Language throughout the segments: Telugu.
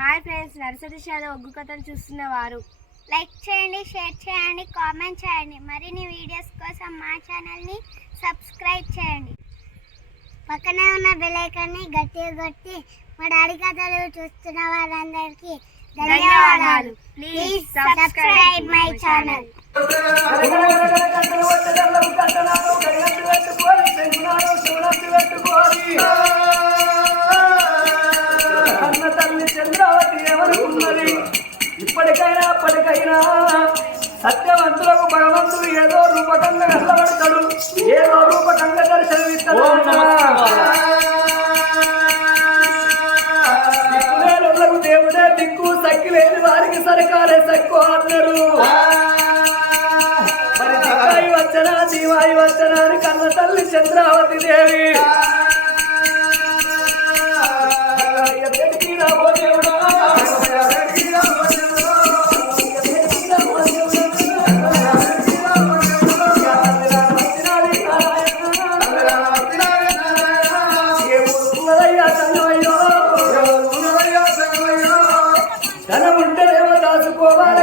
హాయ్ ఫ్రెండ్స్, నర్సరీ షాలో ఒగ్గు కథలు చూస్తున్నవారు లైక్ చేయండి, షేర్ చేయండి, కామెంట్ చేయండి. మరిన్ని వీడియోస్ కోసం మా ఛానల్ని సబ్స్క్రైబ్ చేయండి. పక్కనే ఉన్న బెల్ ఐకాన్ని గట్టిగా కొట్టి మా డాడీ కథలు చూస్తున్న వారందరికీ ధన్యవాదాలు. Please subscribe my channel. ఇప్పటికైనా అప్పటికైనా సత్యవంతులకు భగవంతుడు ఏదో రూపకంగా కష్టపడతాడు, ఏదో రూపకంగా దర్శనమిస్తాడు. దిక్కులేనులకు దేవుడే దిక్కు, సక్కి లేని వారికి సరకారే సక్కు అన్నారు. మరి దిక్కాయి వచ్చనా దీవాయి వచ్చనా అని కన్న తల్లి చంద్రావతి దేవి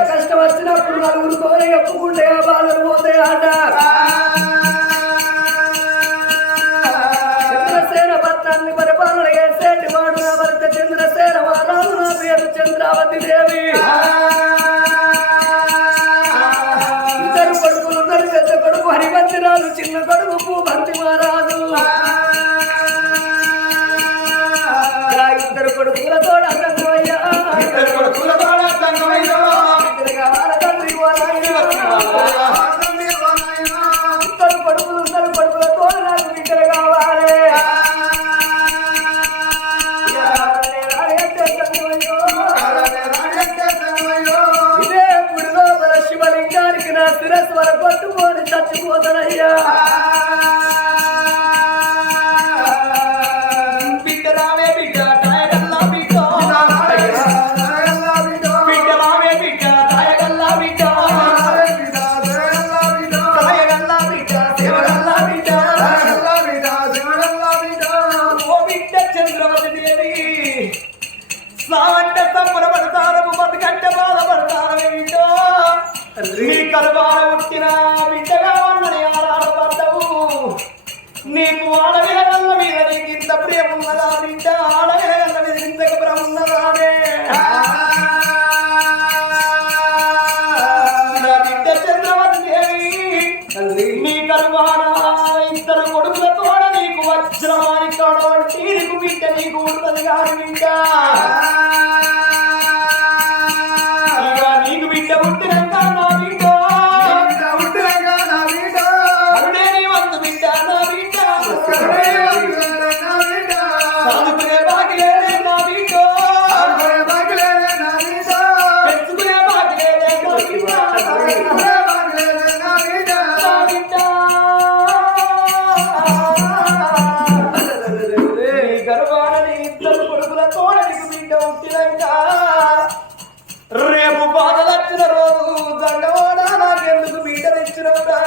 కష్టం వచ్చినప్పుడు నలుగురు కోరే ఎప్పుకుంటే బాధలు పోతాయి ఆట. చంద్రసేన పత్రాన్ని పరిపాలన చేసేటి వాడు నా భర్త చంద్రసేన, వారాలు నా పేరు చంద్రావతి దేవి. ఇద్దరు కొడుకులు ఉన్నారు, పెద్ద కొడుకు హరివంతిరాజు, చిన్న కొడుకు భూభంతి మహారాజు. ఇద్దరు కొడుకులతో తంగమయ్యా, ఇద్దరు కొడుకులతో తంగమయ్యా, ఇద్దరు కొడుకులు ఉన్నారు, కొడుకులతో నాకు బిడ్డలు కావాలి. ఇదే గుడిలో మన శివలింగానికి నా శిరస్సు వర కొట్టుకొని చచ్చిపోతానయ్యా. నీకు ఆడవిలగల్ల మీద నీకు ఇంత ప్రేమ ఉన్నదా బిడ్డ? ఆడవిలగల్ల మీద ఇంతకు ప్రేమ ఉన్నదానే నా బిడ్డ చంద్రవతి దేవి. నీ కరువాన ఇద్దరు కొడుకులతో నీకు వజ్రమాని కాడవంటి నీకు బిడ్డ నీకు ఉన్నది కాదు బిడ్డ. ఇక నీకు బిడ్డ పుట్టినాక నా బిడ్డ చదువుకునే బాగిలేదే నా బిడ్డ, పెంచుకునే బాగిలేదే నా బిడ్డ. గర్వాలని ఇద్దరు కొడుకులతో నీకు బిడ్డ పుట్టినాక రేపు బాధలు వచ్చిన రోజు దండవాడా నాకెందుకు బిడ్డ తెచ్చినవురా,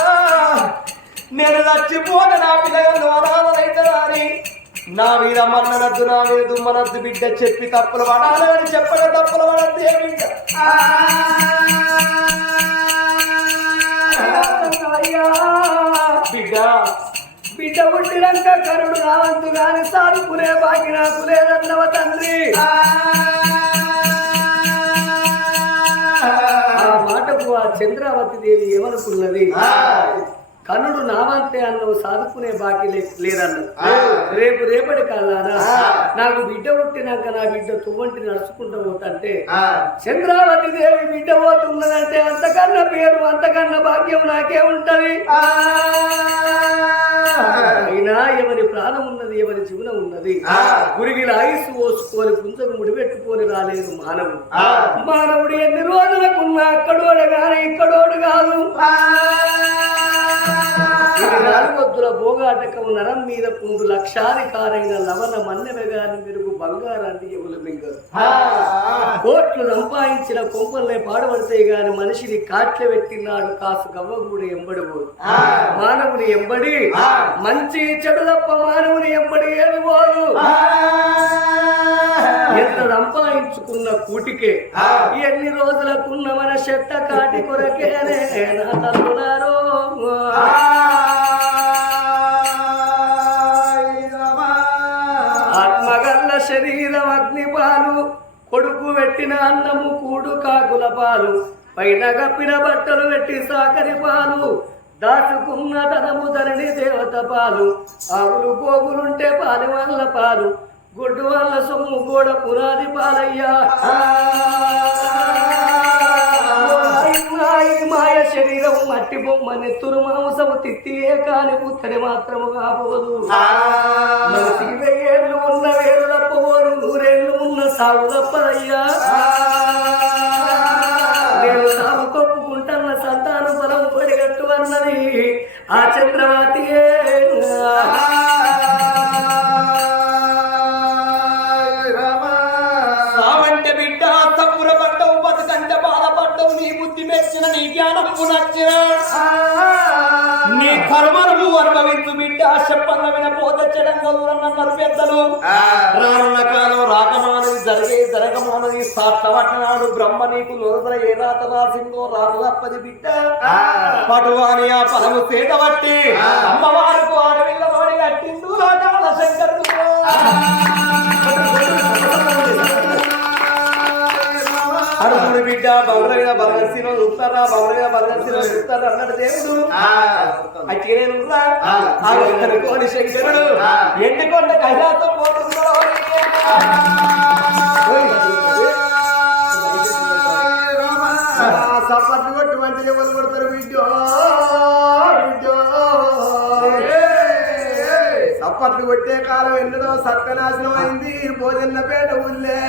నేను చచ్చిపోన నా పిల్లలు అనాథలైతారా అని నా మీద మన్ననద్దు, నా మీద దుమ్మనద్దు బిడ్డ, చెప్పి తప్పులు పడాలని చెప్పగా తప్పులు పడద్దు ఏ బిడ్డ. బిడ్డ బిడ్డ పుట్టినాక కరుడు రావంతు గాని సాదుకునే బాకి నాకు లేదన్నవ తండ్రి. ఆ మాటకు ఆ చంద్రావతి దేవి ఏమనుకున్నది? కనుడు నావంతే అన్నవు సాదుకునే బాకీ లేదన్న. రేపటి కాలానా నాకు బిడ్డ పుట్టినాక నా బిడ్డ తువ్వంటి నడుచుకుంటూ పోతుంటే చంద్రావతి దేవి బిడ్డ పోతున్నదంటే అంతకన్నా పేరు అంతకన్నా భాగ్యం నాకే ఉంటది. అయినా ఎవరి ప్రాణం ఉన్నది, ఎవరి జీవనం ఉన్నది. గురిగిల ఆయుసు పోసుకొని గుంతకు ముడిపెట్టుకొని రాలేదు మానవుడు. మానవుడు ఎన్ని రోజులకున్నా అక్కడోడు గాని ఇక్కడోడు కాదు. నాలుగొద్దుల భోగాటకం నరం మీద పుండు లక్షాధికారంగా లవణ మన్నెవగాని మెరుగు బంగారాన్ని ఎవరు మింగరు. కోట్లు సంపాదించిన కొంపల్నే పాడబడతాయి గాని మనిషిని కాట్ల పెట్టినాడు కాసు గవ్వగూడు ఎంబడిపోదు. మానవుని ఎంబడి మంచి చెడు తప్ప మానవుని ఎంబడి ఏమి పోదు. ఎంత సంపాదించుకున్న కూటికే ఎన్ని రోజులకున్న మన చెట్ట కాటి కొరకే నా తల్లులారో ఆత్మగల్ల శరీరం అగ్నిపాలు కొడుకు పెట్టిన అన్నము కూడు కాకుల పాలు పైన గప్పిన బట్టలు పెట్టి సాకరి పాలు దాచుకున్న ధనము ధరణి దేవత పాలు ఆవులు పోగులుంటే పాలి వాళ్ళ పాలు గుడ్డు వాళ్ళ సొమ్ము గోడ పునాది పాలయ్యా మాయ శరీరం మట్టి బొమ్మ నెత్తురు మాంసము తిత్తియే కాని పుత్తడి మాత్రము కాపోదు మనకి 1000 ఏళ్ళు ఉన్న వేరు తప్పబోరు 100 ఏళ్ళు ఉన్న సాగు తప్పదయ్యా నేను సాగు కొప్పుకుంటున్న సంతానం బలం పడిగట్టు అన్నది ఆ చంద్రవతియే సావంటే బిడ్డ తప్పుర పడ్డవు బతుకంటే బాధపడ్డవు నీ బుద్ధి మెచ్చిన నీ జ్ఞానము నచ్చిన నీ కర్మను అనుభవించు బిడ్డ చెప్పంగా వినపోతే చెడంగా దూరన్నారు పెద్దలు రానున్న కాలం రాకమానది జరగమానది సాక్షవట్టనాడు బ్రహ్మ నీకు లోపల ఏ రాత రాసిందో రాత తప్పది బిడ్డ పటువాని ఆ పదము సేట బట్టి అమ్మవారికి ఆడవిల్ల వాడి కట్టిందు రాజాల శంకరుడు అడుగుడు బిడ్డ బలమైన బలగసిలో చూస్తారా బలమైన బలగసిలో చూస్తారా అన్నాడు దేవుడు అట్లే కోడి శంకరుడు ఎండుకొండ కైలాసం పోతున్నాడు సపట్లు కొట్టు మంచి ఎవరు కొడతారు బిడ్డో సప్పట్లు కొట్టే కాలం ఎన్నడో సత్యనాశనం అయింది భోజనపేట ఊళ్ళే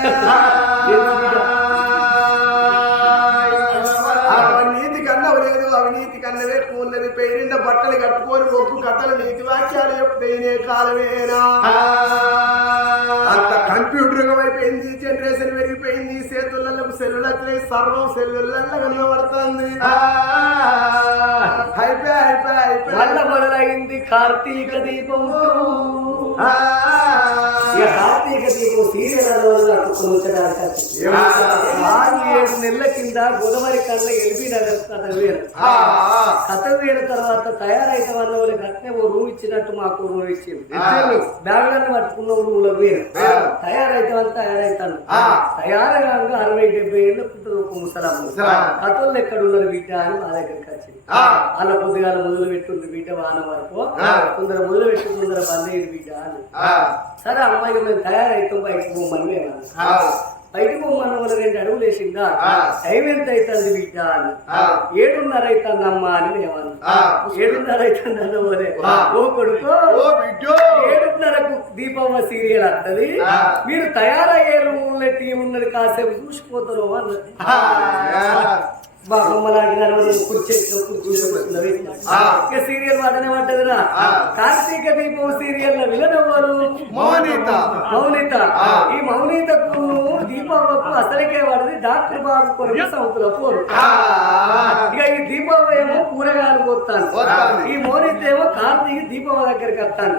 నీతి కన్నవు లేదు అవినీతి కన్నవే కూలది పేరిండ బట్టలు కట్టుకొని ఒప్పు కథలు నీతి వాక్యాలు చెప్తే కాలమేనా అంత కంప్యూటర్ అయిపోయింది జనరేషన్ పెరిగిపోయింది చేతులలో సెల్లులట్లే సర్వం సెల్లులలో కనబడుతుంది వల్ల మొదలైంది కార్తీక దీపం కార్తీక దీపం సీరియల్ 7 నెలల కింద గోదావరి కళ్ళ ఎల్బీ నగర్ కథ వేయన తర్వాత తయారైతే వల్ల వాళ్ళకి అట్నే ఓ రూమ్ ఇచ్చినట్టు మాకు రూమ్ ఇచ్చింది బ్యాగులన్నీ పట్టుకున్న రూమ్లో వేరు తయారైతే వాళ్ళు తయారైతాను తయారగా 60-70 ఏళ్ళు పుట్టిన ఒక ముసలమ్మ కథలు ఎక్కడ ఉన్నారు బిడ్డ అని మా దగ్గరికి వచ్చింది వాళ్ళ పొద్దుగాల మొదలు పెట్టుంది బిడ్డ వాన వరకు కొందరు మొదలు పెట్టి కొందరు బంద్ అయ్యింది బిడ్డ అని సరే అమ్మాయి మేము తయారైతాం బయటకు పోమని మేము బయటకు పోమన్న వాళ్ళు 2 అడుగులు వేసిందా టైం ఎంత అవుతుంది బిడ్డ అని 7:30 అవుతుందమ్మా అని మేమన్నా 7:30 అవుతుంది ఓ కొడుకో 7:30కు దీపమ్మ సీరియల్ అంటది మీరు తయారయ్యే రూమ్లో టీం ఉన్నది కాసేపు చూసిపోతారు అన్నది సీరియల్ వాటనే పడ్డదిరా కార్తీక దీపం సీరియల్ లో విలనవ్వరు మౌనిత ఈ మౌనితకు దీపావళికు అసలుకే వాడది డాక్టర్ బాబు కొరకు సౌతుల పోరు ఇక ఈ దీపావళి ఏమో కూరగాయలు పోతాను ఈ మౌనిత ఏమో కార్తీక దీపావళి దగ్గరికి వస్తాను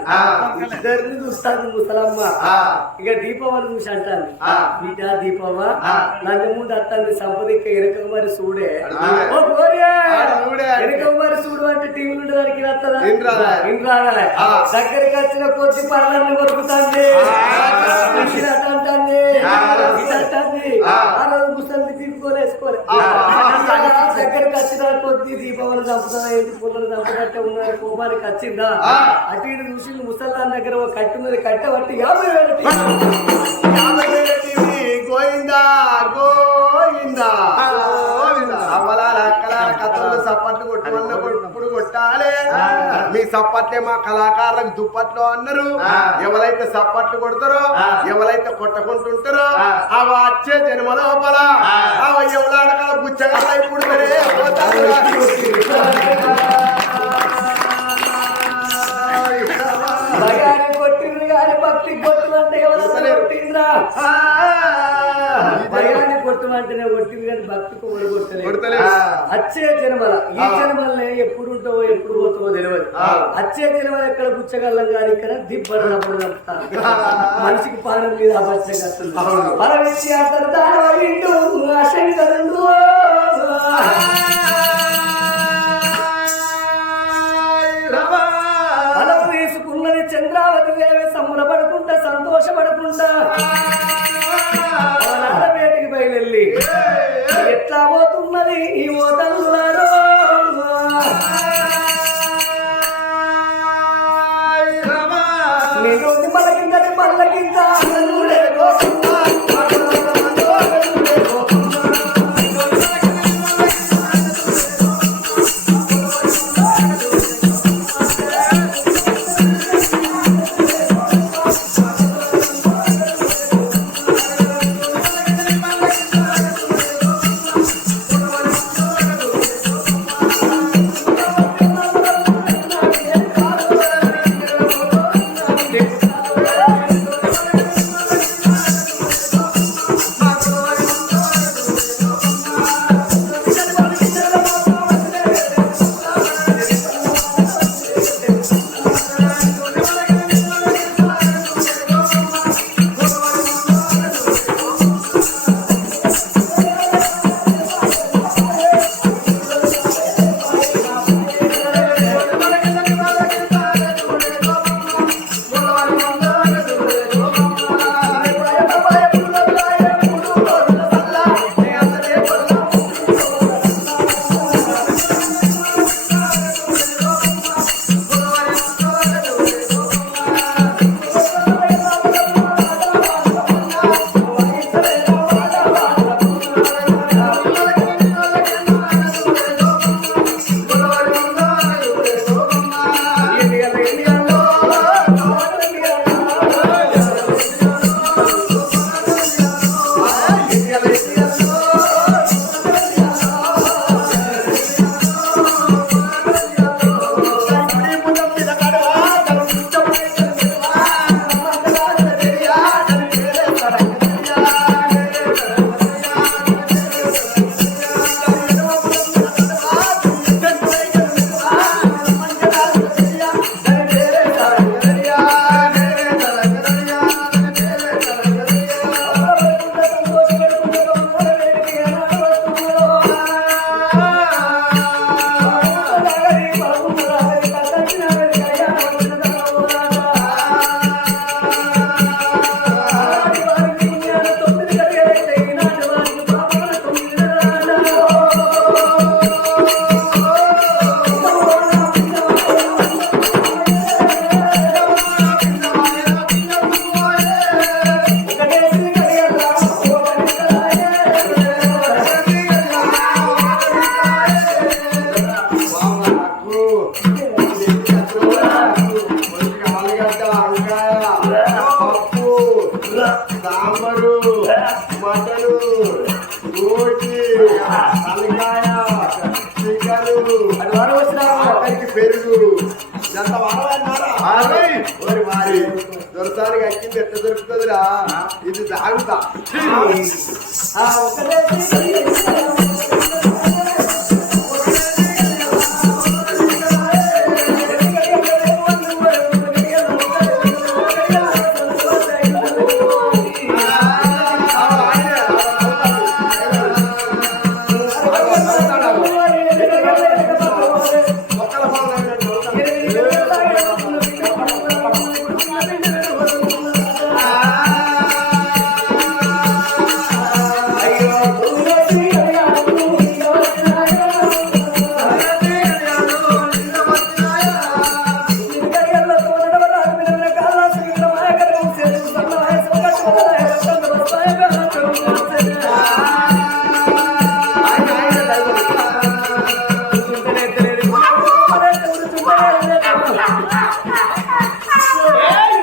ఇద్దరిని చూస్తాను ముసలమ్మ ఇక దీపావళి చూసి అంటాను బిడ్డ దీపావళి నన్ను ముందు వస్తాను సంపదిక ఎరక మరి చూడే మరి చూడు అంటే టీవీలు ఉండడానికి దగ్గరికి వచ్చిన కొద్ది పనులన్నీ కొరుకుతుంది ఆ రోజు ముసలి తీసుకోలేసుకోలే దగ్గరికి వచ్చిన కొద్ది దీపావళి చంపుతా పుల్లలు చంపునట్టే ఉన్నారు కోపానికి వచ్చిందా అటు ఇటు చూసి ముసల్దాన్ దగ్గర ఒక కట్టి ఉన్నది కట్టబట్టి 50,000 టీవీ గోయిందా గోయిందా కథలు సప్పట్లు కొట్టుకున్నప్పుడు కొట్టాలి మీ సప్పట్లే మా కళాకారులకు దుప్పట్లు అన్నారు ఎవరైతే సప్పట్లు కొడతారో ఎవరైతే కొట్టకుంటుంటారో అవి వచ్చే జన్మ లోపల అవి ఎవలాడకల బుచ్చగా ఇప్పుడు కొట్టిండ్రు కానీ భక్తి కొట్టులంటే ఎవరు కొట్టిండ్రా భయాన్ని కొట్టిన కొట్టమంటేనే కొట్టింది కానీ భక్తికి కొడతలేదు. కొడతలేదు. వచ్చే జన్మల ఈ జన్మలనే ఎప్పుడు ఉంటావో ఎప్పుడు పోతావో తెలియదు. వచ్చే జన్మల ఎక్కడ పుచ్చగల్లం కానీ ఇక్కడ దిబ్బడినప్పుడు మనిషికి పానం మీద అపత్యం పరమిచ్చి అంటారు దాడు శంకరుడు అలా తీసుకున్నది చంద్రావతి దేవి సంబరపడుకుంటా సంతోషపడుకుంటా వేటికి బయలుల్లి ఎట్లా పోతున్నది ఈ ఓదల్లారో నేను మళ్ళ కింద మళ్ళ కింద పెరుగు ఎంత వాడన్నారా వారి దొరసానికి అక్కింది ఎట్లా దొరుకుతుందిరా ఇది తాగుతా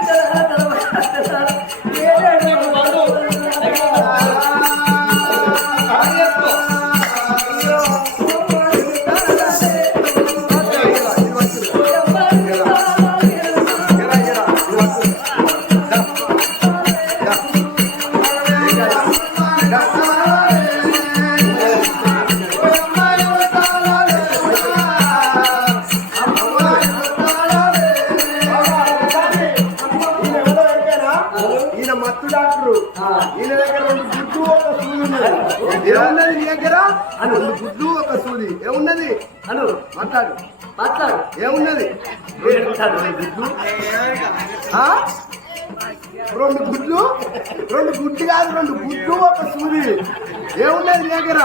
Yeah. ఏమున్నది నీ దగ్గర రెండు గుడ్లు ఒక సూది ఏమున్నది అను మాట్లాడు మాట్లాడు. ఏమున్నది గుడ్లు ఆ? రెండు గుడ్లు కాదు రెండు గుడ్లు ఒక సూది ఏమున్నది నీ దగ్గర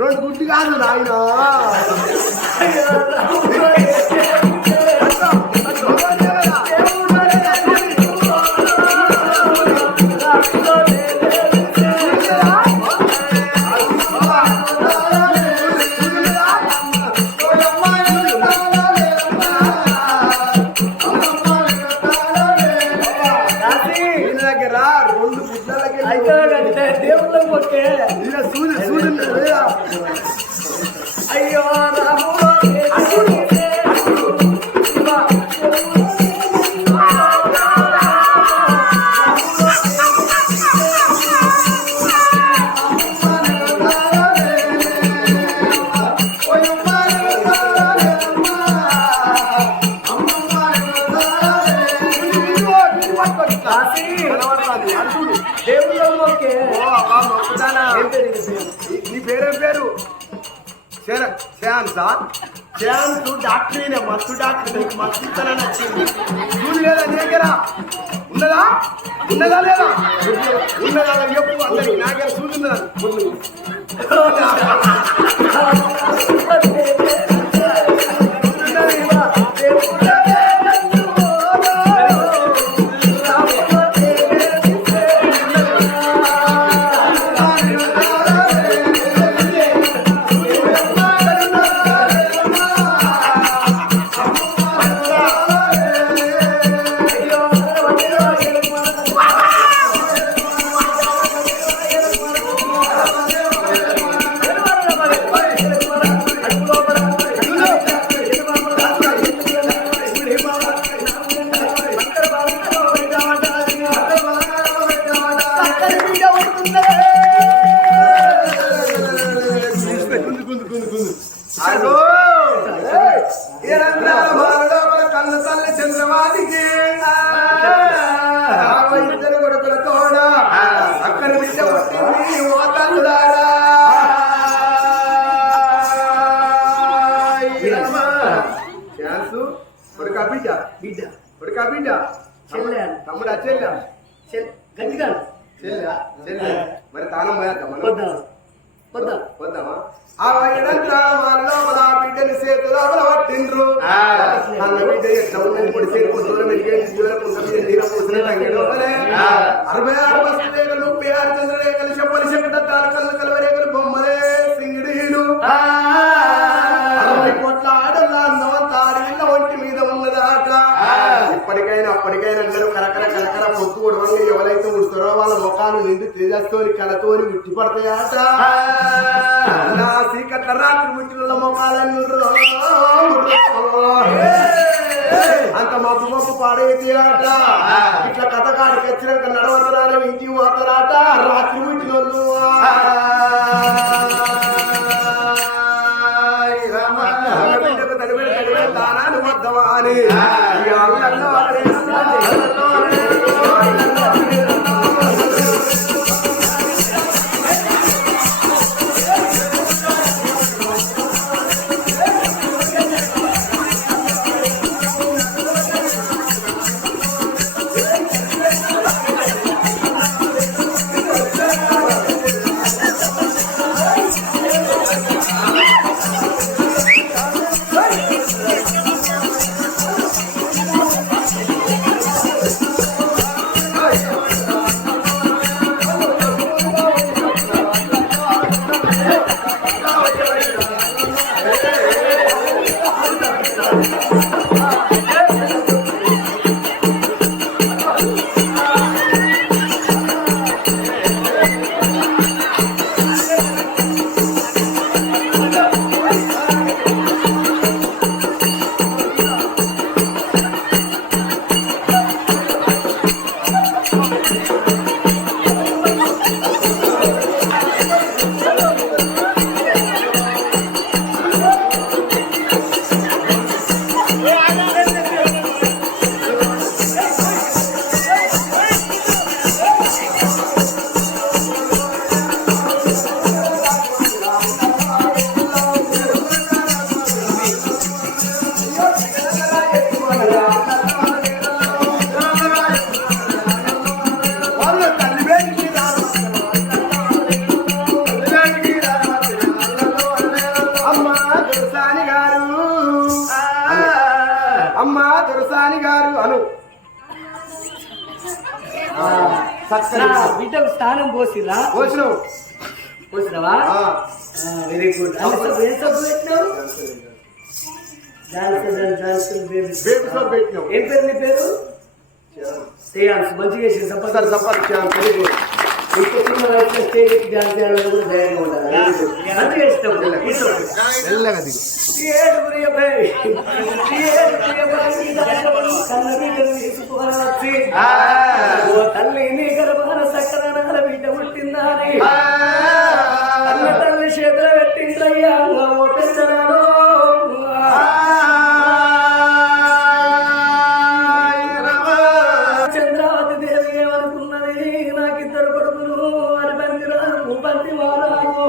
రెండు గుడ్లు కాదు నాయన దేవుళ్ళకి పోతే సూది లేదా అయ్యో నీ పేరేం పేరు శ్యాన్సా శ్యాన్స్ డాక్టరీనే మస్తు డాక్టర్ నీకు మస్తు ఇస్తానని వచ్చింది చూడు లేదా నీ దగ్గర ఉన్నదా లేదా ఉన్నదా చెప్పు అందరికి నా దగ్గర చూడున్నదా కళ్ళు తల్లి చంద్రవాదికి ఇద్దరు కొడుకుల తోడ అక్కడ బిడ్డ పుట్టింది ఓ తల్లులారా ఛాన్సు కొడుకా బిడ్డ కొడుకా బిడ్డ తమ్ముడా చెల్లె గట్టిగా చెల్లె మరి తానం పోయేద్దాం వద్దామా ఆ లోపల బిడ్డని చేతులు పట్టిండ్రు అన్న బిడ్డ ఎట్లా ఉన్నది ఇప్పుడు చేతులు దూరం వెళ్ళి దూరం నీర పూసిన లోపలే 66 వస్తులేఖలు 36 చంద్రలేఖలు చెప్పలు చెప్పటాలు కళ్ళు కలవరేఖలు బొమ్మలే సింగిడీలు 60 కోట్ల ఆడల అందవంత ఆడిళ్ళ ఒంటి మీద ఉన్నదాట ఇప్పటికైనా అందరూ కరకర పొత్తు ఉడవంగా ఎవరైతే ఉడతారో వాళ్ళ ముఖాలు నిండి తేజస్తోని కళతోని ఉట్టి పడతాయట నా సీకట్ల రాత్రి ముట్టిన ముఖాలన్నీ అంత మబ్బు పాడేది ఆట ఇట్లా కథ కాడికి వచ్చినాక నడవతరాలు ఇంటికి పోతారాట రాత్రి ముట్టిన దానాన్ని వద్దవా అని చక్కగా నా బిడ్డకు స్నానం పోసిరా వచ్చినావు పోసినవా వెరీ గుడ్ ఏం సబ్బు పెట్టినావు బేబీ సోప్ పెట్టినావు ఏం పేరు నీ పేరు శ్రేయాన్స్ మంచిగా చేసి ఒకసారి సంపాదించాను వెరీ గుడ్ ఇంకో చిన్న వయసులో స్టేజ్ డాన్స్ చేయాలని కూడా ధైర్యంగా ఉండాలి మంచిగా ఇష్టం మెల్లగా దిగు తల్లి నీ గర్భాన సక్కరాల బిడ్డ పుట్టిందా అని అన్న తల్లి చేతులు పెట్టిందయ్యా పెద్దరాలో చంద్రావతి దేవి ఏమనుకున్నది నాకిద్దరు కొడుకులు అని బంతి రాదు భూపంతి మారాదు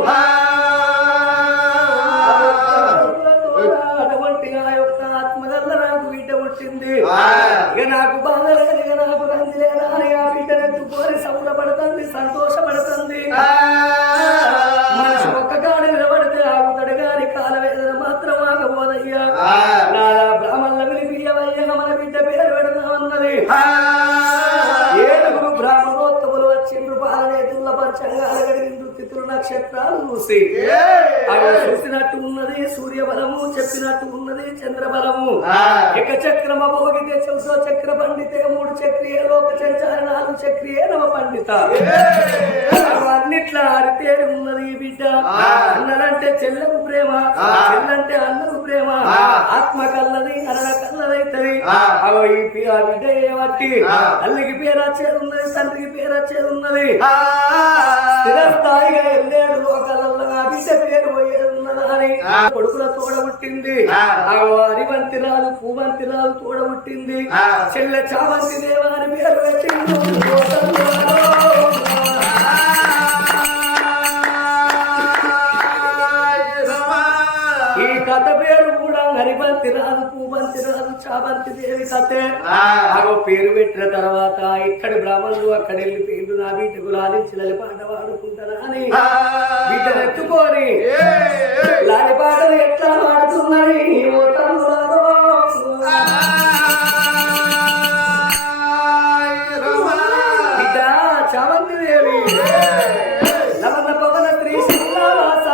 అటువంటి ఆ యొక్క ఆత్మగల్ల నాకు బిడ్డ పుట్టింది ఇక నాకు బాధ లేదు ఇక నాకు రంది లేదా అని ఆ బిడ్డనెత్తుకొని సంబరపడుతుంది సంతోషపడుతుంది మనిషి ఒక్క కాడ నిలబడితే ఆగుతాడు గాని కాలవేదన మాత్రం ఆగబోదయ్యా నాలా బ్రాహ్మణుల విలిపియవయ్యా మన బిడ్డ పేరు పెడదామన్నది ఏడుగురు బ్రాహ్మణోత్తములు వచ్చిండ్రు పాలనేతుల పంచంగాల గడిగిండ్రు తిథులు నక్షత్రాలు చూసి అవి చూసినట్టు ఉన్నది సూర్యబలము చెప్పినట్టు ఉన్నది చంద్రబలము ఇక చక్రమ భోగితే చంసో చక్ర పండితే 3 చక్రియ లోక సంచార 4 చక్రియ నవ పండిత అన్నిట్లా అరితేరి ఉన్నది ఈ బిడ్డ అన్నలంటే చెల్లకు ప్రేమ చెల్లంటే అన్నకు ప్రేమ ఆత్మ కల్లది అన్న కల్లదైతది అవ ఈ ఆ బిడ్డ ఏమట్టి తల్లికి పేరు వచ్చేది ఉన్నది తండ్రికి పేరు వచ్చేది ఉన్నది స్థిరస్థాయిగా ఎల్లేడు లోకాలలో ఆ బిడ్డ పేరు పోయేది ఉన్నదా అని కొడుకుల తోడబుట్టింది అరివంతిరాలు పూవంతిరాలు తోడబుట్టింది చెల్లె చావంతి దేవ అని పేరు పెట్టింది ఈ కథ పేరు కూడా హరిబంతి రాదు పూబంతి రాదు చాబంతి దేవి కథే అగో పేరు పెట్టిన తర్వాత ఇక్కడి బ్రాహ్మణులు అక్కడ వెళ్ళి పేరు నా బిడ్డకు లాలించి పాట వాడుకుంటారా అని బిడ్డను ఎత్తుకొని లాలిపాటలు ఎట్లా వాడుతున్నాయి బిడ్డ చామంతి దేవి లవణ పవన స్త్రీ శ్రీనివాస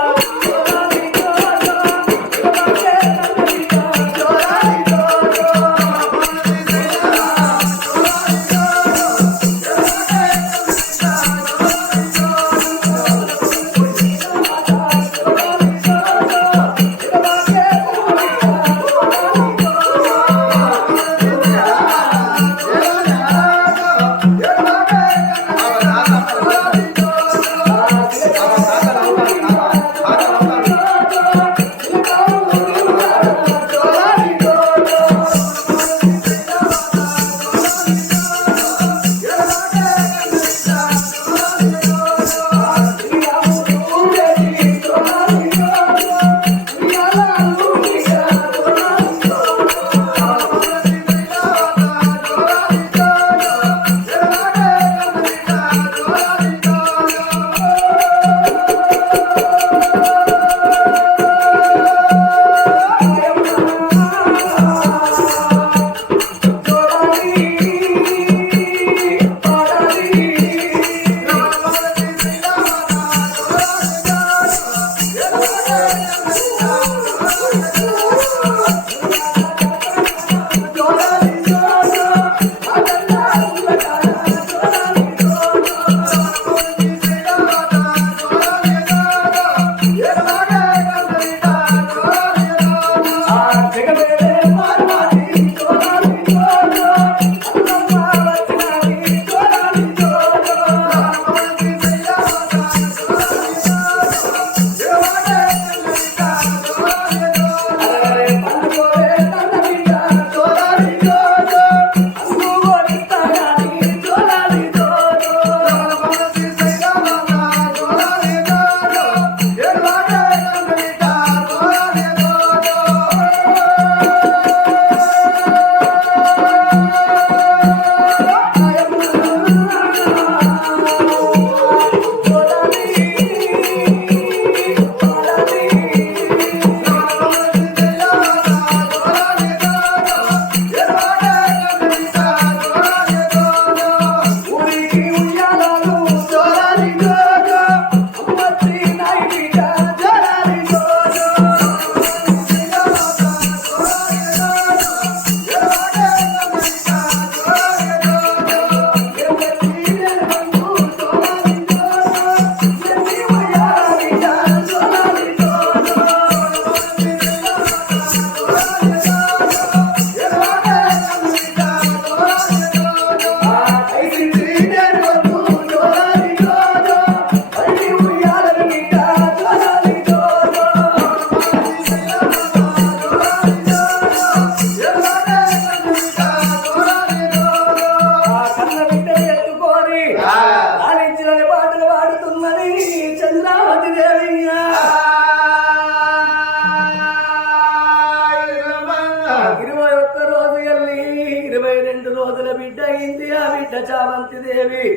దేవి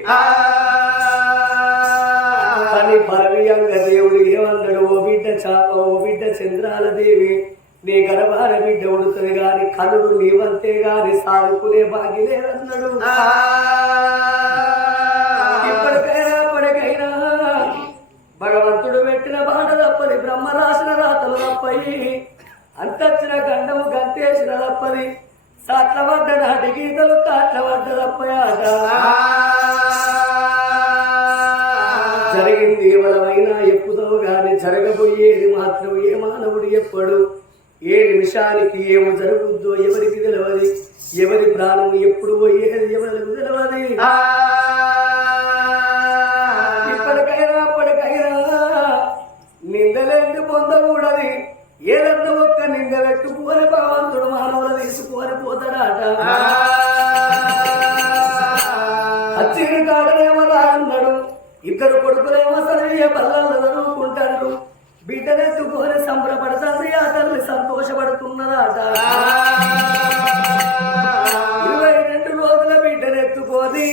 అని పరవీయంగా దేవుడు ఏమన్నాడు, ఓ బిడ్డ చంద్రాల దేవి, నీ గర్భాన బిడ్డ ఉడుతుంది గాని కనుడు నీవంతే గాని సాదుకునే భాగ్య లేదన్నాడు. ఇప్పటికైనా భగవంతుడు పెట్టిన బాట తప్పది, బ్రహ్మ రాసిన రాతలు తప్పయి, అంతచ్చిన గండము గంతేసిన తప్పది, సాట్ల పడ్డ నాటి గీతలు కాట్ల పడ్డ తప్పయాట. జరిగింది ఎవరైనా ఎప్పుదో గాని జరగబోయేది మాత్రం ఏ మానవుడు ఎప్పుడు ఏ నిమిషానికి ఏమో జరుగుద్దో ఎవరికి తెలియదు, ఎవరి ప్రాణం ఎప్పుడు పోయేది ఎవరికి తెలియదు. ఇప్పటికైనా నిందలేంటి పొందకూడదు, ఏదన్నా ఒక్క నింద పెట్టుకోని భగవంతుడు మానవులు తీసుకొని పోతాడాట. అచ్చిన కాడనేమో అన్నాడు, ఇద్దరు కొడుకులేమో సరయ్య బల్లాలు చదువుకుంటారు, బిడ్డనెత్తుకొని సంబరపడతారు, ఆ తల్లి సంతోషపడుతున్నదాట. 22 రోజుల బిడ్డనెత్తుకొని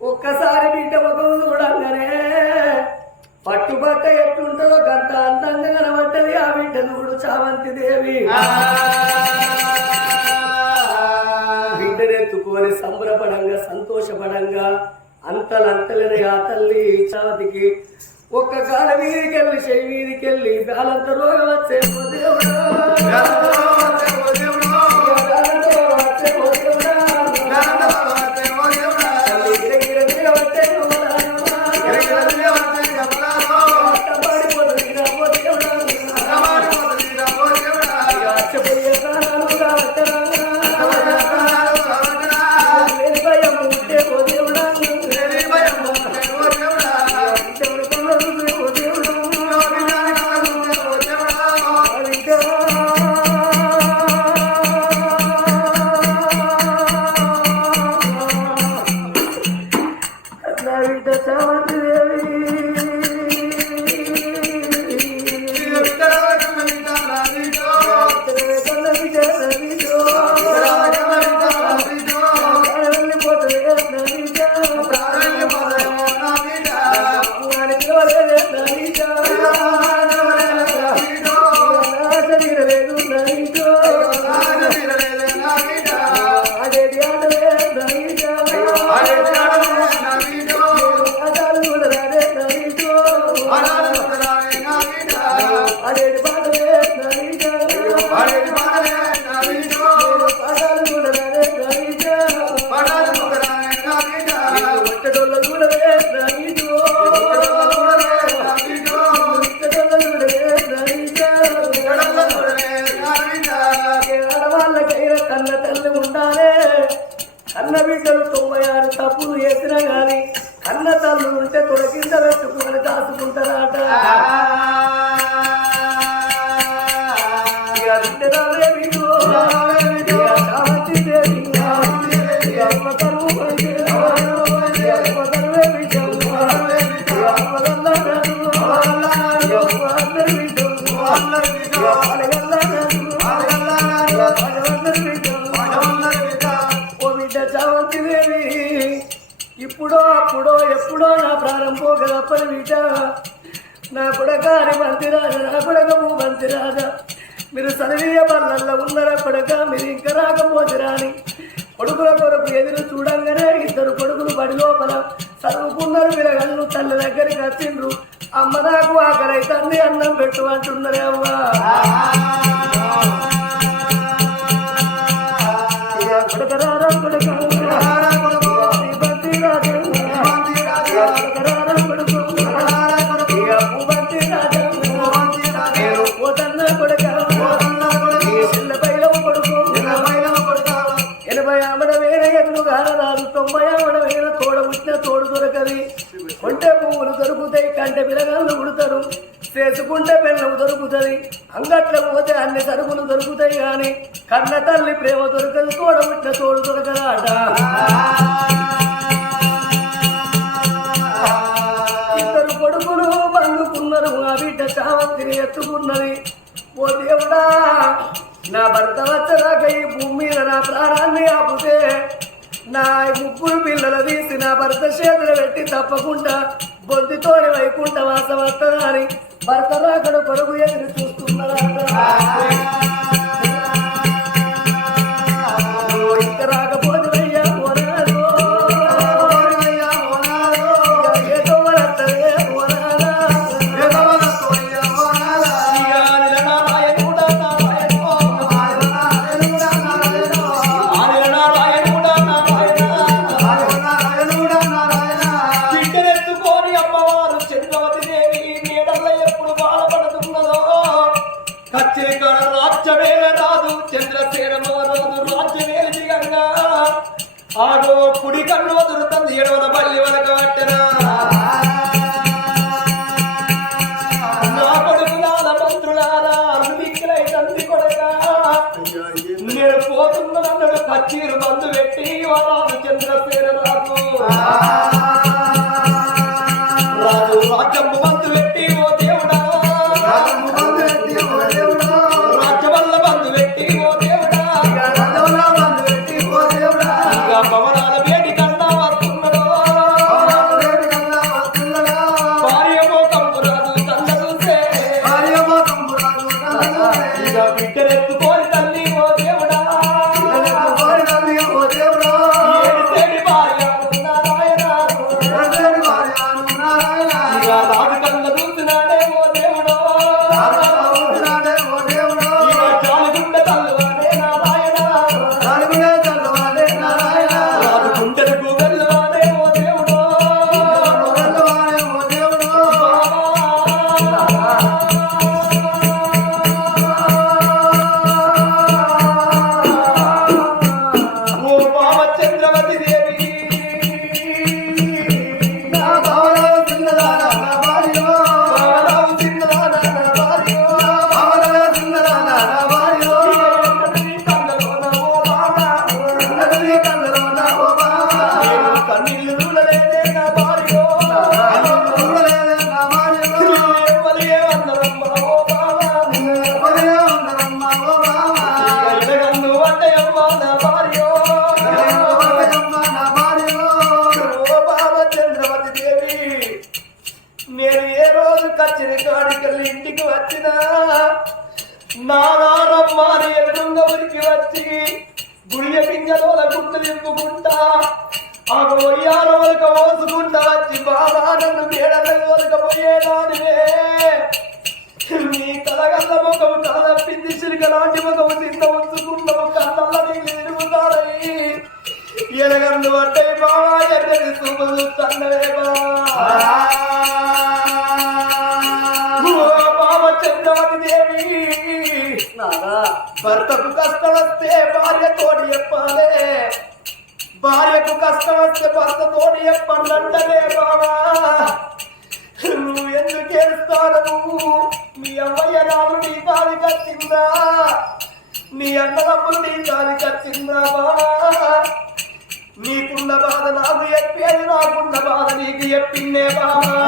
ఒక్కసారి బిడ్డ ఒక చూడంగానే పట్టుబట్ట ఎట్లుంటుందో గంట అందంగా కనబడ్డది ఆ బిడ్డ చూడు చామంతి దేవి. బిడ్డనెత్తుకొని సంబరపడంగా సంతోషపడంగా అంతలంతలేని ఆ తల్లి చావతికి ఒక్క కాల వీధికెళ్ళి చెయ్యి వీధికెళ్ళి బాలంత రోగం వచ్చే కన్న బిడ్డలు 96 తప్పులు చేసినా గాని కన్న తల్లు ఉంటే తొలగింద పెట్టుకుని దాచుకుంటారాట. ఇప్పుడో అప్పుడో ఎప్పుడో నా ప్రాణం పోగలప్పని బిడ్డ, నా కొడకారి మంత్రిరాజా, నా కొడకము మంత్రిరాజా, మీరు చదివే పనులలో ఉన్నారా కొడక, మీరు ఇంకా రాకపోతురాని కొడుకుల కొరకు ఎదురు చూడంగానే 2 కొడుకులు బడి లోపల చదువుకున్నారు. పిల్లగాళ్ళు తల్లి దగ్గరికి వచ్చిండ్రు, అమ్మ నాకు ఆకలి తండ్రి అన్నం పెట్టు అంటున్నారే అవ్వా. కొడకరారా కొడుక తోడు దొరకది, కొంటే పువ్వులు దొరుకుతాయి, కంటే పిల్లగాళ్ళు ఉడతారు, చేసుకుంటే బెల్లం దొరుకుతుంది, అంగట్లో పోతే అన్ని సరుకులు దొరుకుతాయి కానీ కన్న తల్లి ప్రేమ దొరకదు, తోడబుట్టిన తోడు దొరకదాట. 2 కొడుకులు బందుకున్నారు, ఆ బిడ్డ చావంతిని ఎత్తుకున్నది. ఓ దేవుడా, నా భర్త వచ్చరాక ఈ భూమి మీద నా ప్రాణాన్ని ఆపుతే నా ముగ్గురు పిల్లలు తీసి నా భర్త చేతులు పెట్టి తప్పకుండా బొద్దుతోని వైకుంఠ వాసం వస్తానని భర్త రాకడ కొడుకు ఎదురు చూస్తున్నాడు. ఇంక రాకపోతే అయ్యా పోనాడు ఏదో వస్తదే పోనాడా ఆగో కుడి కన్ను వదులుతుంది ఎడవన బల్లి వరకు పట్టనా నా కొడుకులాల మంత్రులారా అందుకై తండ్రి కొడక నేను పోతున్నదన్నాడు కచ్చీరు మందు పెట్టి వారాలు చంద్రసేన రాజు రాజు రాజ్యము మందు పెట్టి ఓ దేవుడా రాజ్యవల్ల మందు పెట్టి ఓ దేవుడా భవనాల వేడి కన్నా వస్తున్నాడు భార్యమో కంపురాదు తల్ల చూసే ఇక బిడ్డలెత్తుకోని తల్లి ఓ దేవుడా ఏడిసేడి భార్య నారాయణ ఇక రాజు కళ్ళ చూస్తున్నాడే ఓ దేవుడు ఇక చాలుగుండె తల్లువాడే నారాయణ గుండెలకు వెళ్ళవాడే ఓ దేవుడు ఓ బావ చంద్రవతి దేవి బావరావు చిన్నదానా నా భార్య నేను ఏ రోజు కచ్చిన కాడికెళ్ళి ఇంటికి వచ్చినా నారమ్మ ఎదురుగా ఉరికి వచ్చి గుడియ పింగలోల గుర్తు నింపుకుంటా ఆ ఒయ్యారోలక ఓసుకుంటా వచ్చి బాబా నన్ను మేడలకపోయేదానివే నీ తలగల్ల ముఖం తలపింది సిరిక లాంటి ముఖం తిన్న ఉంచుకున్నావు కళ్ళ నీళ్ళు తిరుగుతారని ఎనగందు అంటే బాబా ఎన్నది చూపులు తన్నవే బాబా చంద్రవతి దేవి భర్తకు కష్టం వస్తే భార్య తోడి చెప్పాలే భార్యకు కష్టం వస్తే భర్త తోడి చెప్పండి బాబా నువ్వు ఎందుకు ఏడుస్తావు మీ అమ్మయ్య నాలు నీ కాది కచ్చిందా నీ అన్నదమ్ములు నీ కాది కచ్చిందా బాబా నీకున్న బాధ నాకు చెప్పేది నాకున్న బాధ నీకు చెప్పిందే బాబా